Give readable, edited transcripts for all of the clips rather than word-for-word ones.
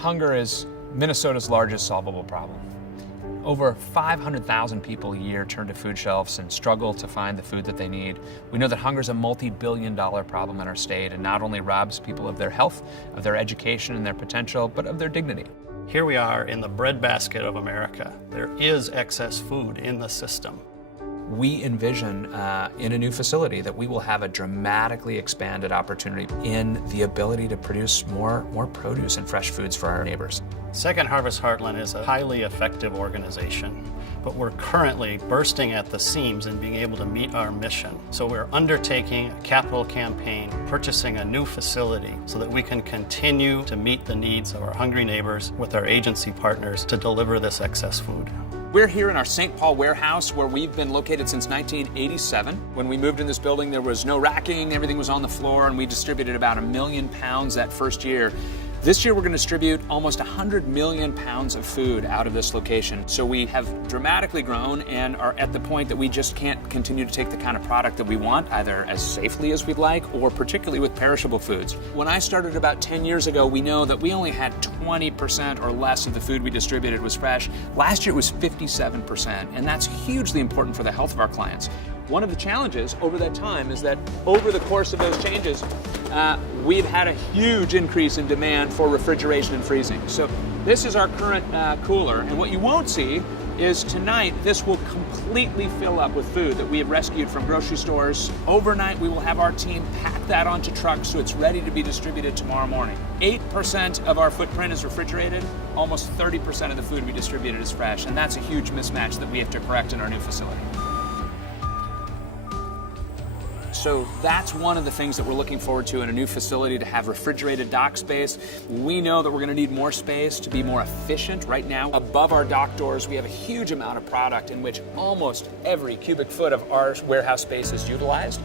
Hunger is Minnesota's largest solvable problem. Over 500,000 people a year turn to food shelves and struggle to find the food that they need. We know that hunger is a multi-billion-dollar problem in our state and not only robs people of their health, of their education and their potential, but of their dignity. Here we are in the breadbasket of America. There is excess food in the system. We envision in a new facility that we will have a dramatically expanded opportunity in the ability to produce more produce and fresh foods for our neighbors. Second Harvest Heartland is a highly effective organization, but we're currently bursting at the seams in being able to meet our mission. So we're undertaking a capital campaign, purchasing a new facility so that we can continue to meet the needs of our hungry neighbors with our agency partners to deliver this excess food. We're here in our St. Paul warehouse where we've been located since 1987. When we moved in this building, there was no racking, everything was on the floor, and we distributed about 1 million pounds that first year. This year, we're going to distribute almost 100 million pounds of food out of this location. So we have dramatically grown and are at the point that we just can't continue to take the kind of product that we want, either as safely as we'd like or particularly with perishable foods. When I started about 10 years ago, we know that we only had 20% or less of the food we distributed was fresh. Last year, it was 57%, and that's hugely important for the health of our clients. One of the challenges over that time is that over the course of those changes, we've had a huge increase in demand for refrigeration and freezing. So this is our current cooler, and what you won't see is tonight this will completely fill up with food that we have rescued from grocery stores. Overnight we will have our team pack that onto trucks so it's ready to be distributed tomorrow morning. 8% of our footprint is refrigerated, almost 30% of the food we distributed is fresh, and that's a huge mismatch that we have to correct in our new facility. So that's one of the things that we're looking forward to in a new facility, to have refrigerated dock space. We know that we're going to need more space to be more efficient. Right now, above our dock doors, we have a huge amount of product in which almost every cubic foot of our warehouse space is utilized.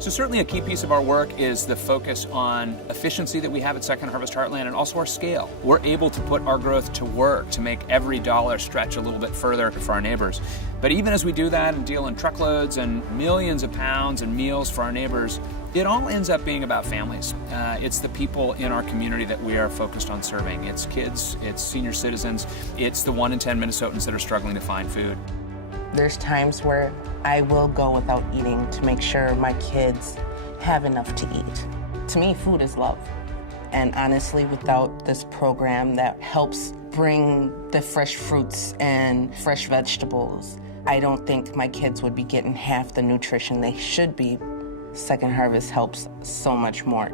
So certainly a key piece of our work is the focus on efficiency that we have at Second Harvest Heartland and also our scale. We're able to put our growth to work to make every dollar stretch a little bit further for our neighbors. But even as we do that and deal in truckloads and millions of pounds and meals for our neighbors, it all ends up being about families. It's the people in our community that we are focused on serving. It's kids, it's senior citizens, it's the 1 in 10 Minnesotans that are struggling to find food. There's times where I will go without eating to make sure my kids have enough to eat. To me, food is love. And honestly, without this program that helps bring the fresh fruits and fresh vegetables, I don't think my kids would be getting half the nutrition they should be. Second Harvest helps so much more.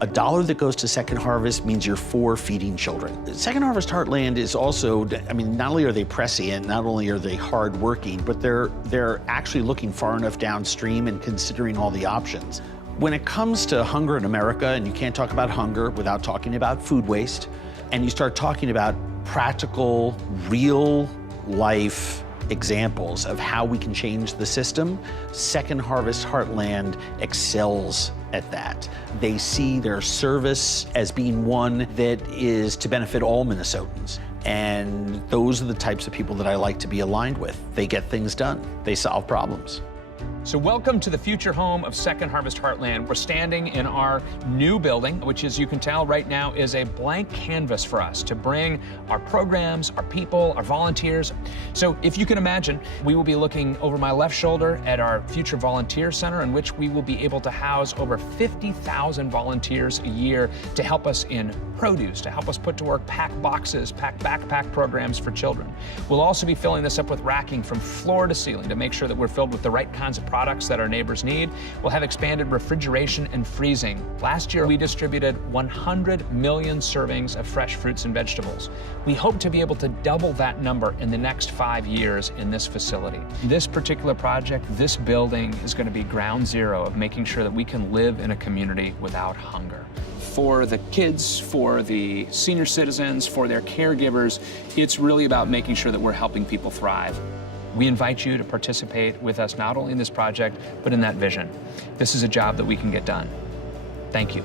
$1 that goes to Second Harvest means you're for feeding children. Second Harvest Heartland is also, I mean, not only are they prescient, not only are they hardworking, but they're actually looking far enough downstream and considering all the options. When it comes to hunger in America, and you can't talk about hunger without talking about food waste, and you start talking about practical, real life examples of how we can change the system, Second Harvest Heartland excels at that. They see their service as being one that is to benefit all Minnesotans. And those are the types of people that I like to be aligned with. They get things done. They solve problems. So welcome to the future home of Second Harvest Heartland. We're standing in our new building, which, as you can tell right now, is a blank canvas for us to bring our programs, our people, our volunteers. So if you can imagine, we will be looking over my left shoulder at our future volunteer center, in which we will be able to house over 50,000 volunteers a year to help us in produce, to help us put to work pack boxes, pack backpack programs for children. We'll also be filling this up with racking from floor to ceiling to make sure that we're filled with the right kinds of products that our neighbors need. We'll have expanded refrigeration and freezing. Last year, we distributed 100 million servings of fresh fruits and vegetables. We hope to be able to double that number in the next 5 years in this facility. This particular project, this building, is going to be ground zero of making sure that we can live in a community without hunger. For the kids, for the senior citizens, for their caregivers, it's really about making sure that we're helping people thrive. We invite you to participate with us not only in this project, but in that vision. This is a job that we can get done. Thank you.